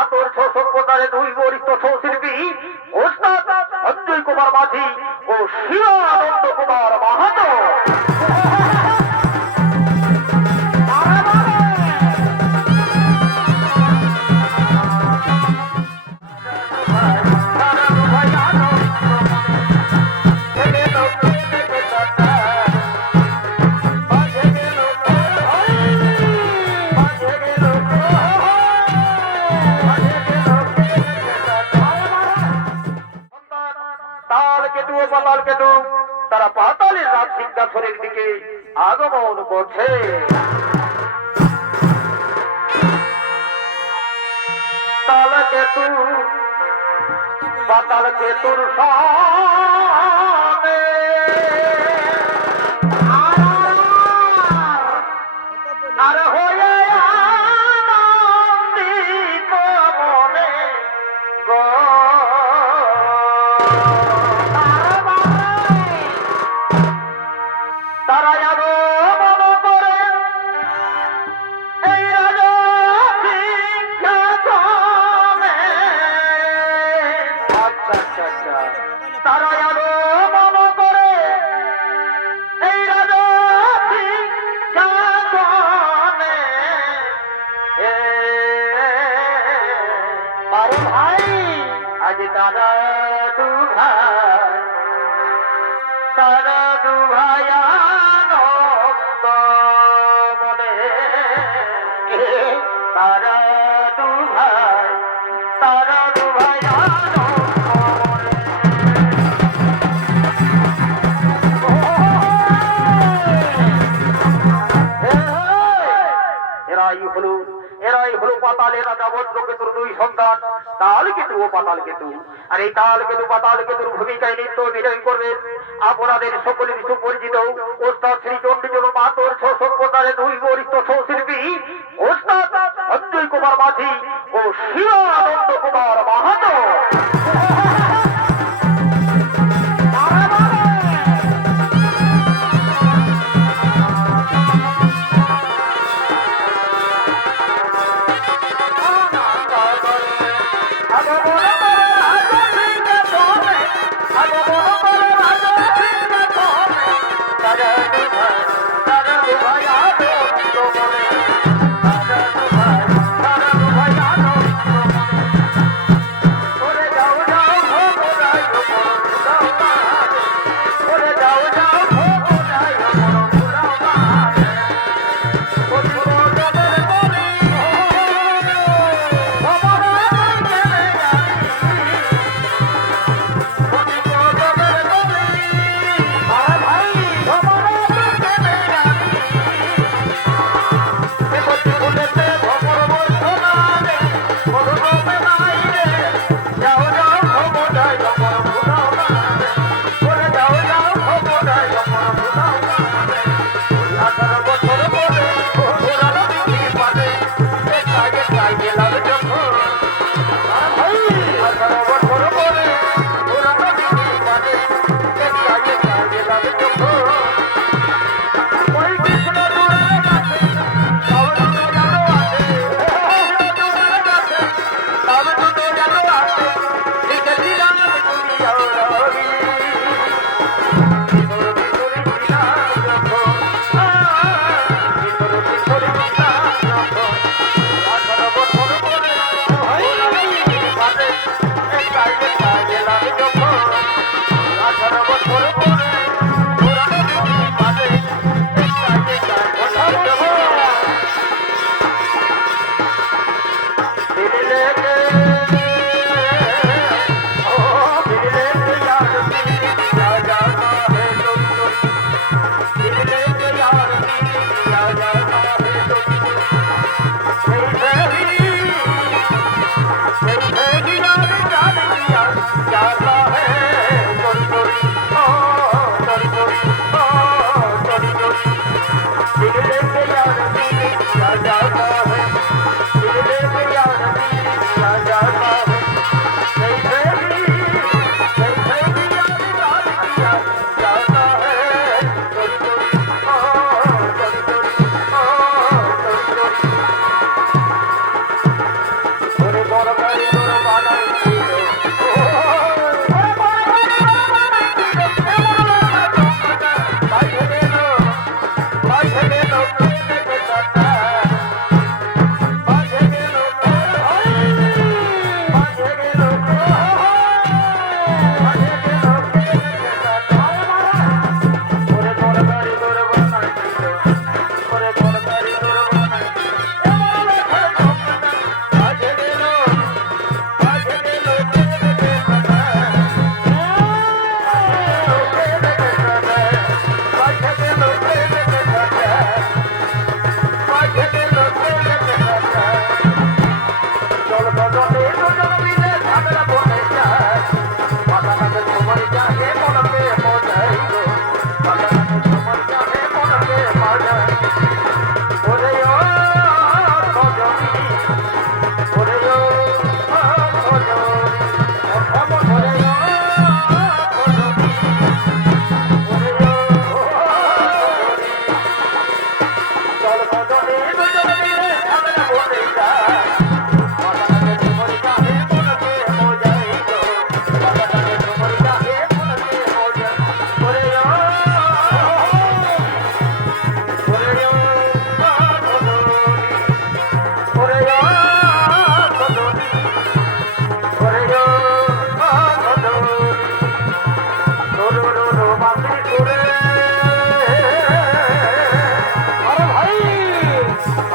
মাতর ছ সভ্যতারে দুই বরিষ্ঠ ছৌ সিংহাসনের দিকে আগমন করছে। তাল কেতু পাতাল কেতুর সামনে তারা দু ভাই তারা দু সন্তান, তাল কেতু ও পাতাল কেতু। আর এই তাল কেতু, পাতাল কেতুর ভূমিকায় নিত্য অভিনয় করবে আপনাদের সকলের সুপরিচিত ওস্তাদ শ্রী চণ্ডীচল মাতর ছ সভ্যতারের দুই বরিষ্ঠ ছৌ শিল্পী ওস্তাদ অজয় কুমার মাঝি ও শিবানন্দ কুমার মাহাতো। রাজা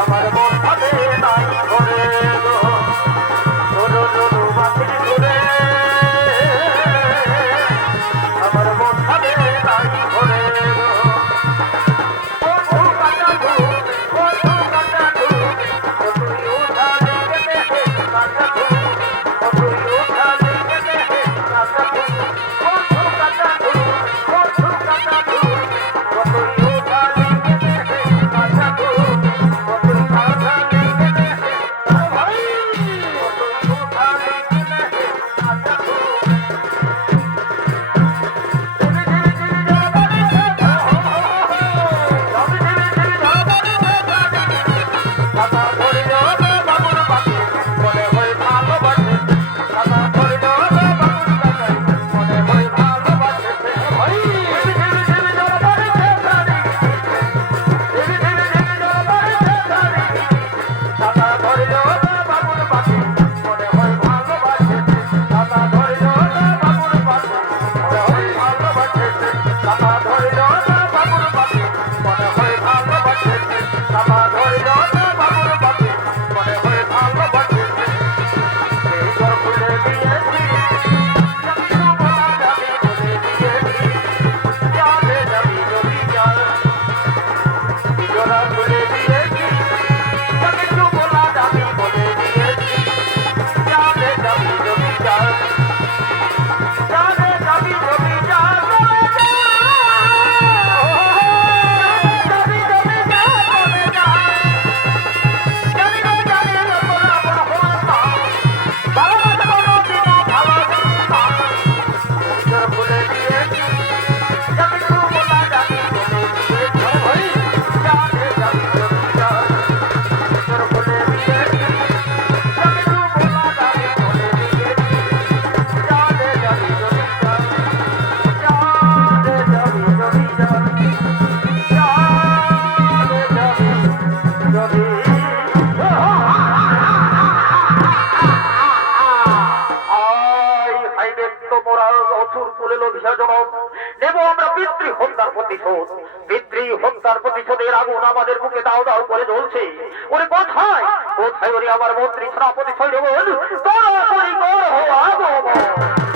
আমার আমরা পিতৃ হত্যার প্রতিশোধ। পিতৃ হত্যার প্রতিশোধের আগুন আমাদের বুকে দাও দাও করে জ্বলছে। ওরে কোথায়? কোথায় ওরে আমার মন্ত্রী সেনাপতি সৈরবল বল তোর কর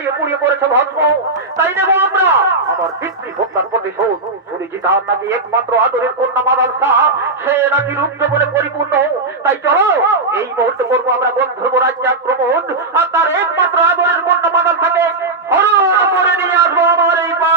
জ্বালিয়ে পুড়িয়ে করেছে ভস্ম তাই দেবো আমরা। আমার পিতৃ প্রতি শোধ শুনেছি তার নাকি একমাত্র আদরের কন্যা মাদার শাহ? সে নাকি রুগ্ন বলে পরিপূর্ণ। তাই চলো, এই মুহূর্তে করব আমরা গন্ধর্ব রাজ্য আক্রমণ আর তার একমাত্র আদরের কন্যা মাদার সাথে নিয়ে আসব আমার এই মা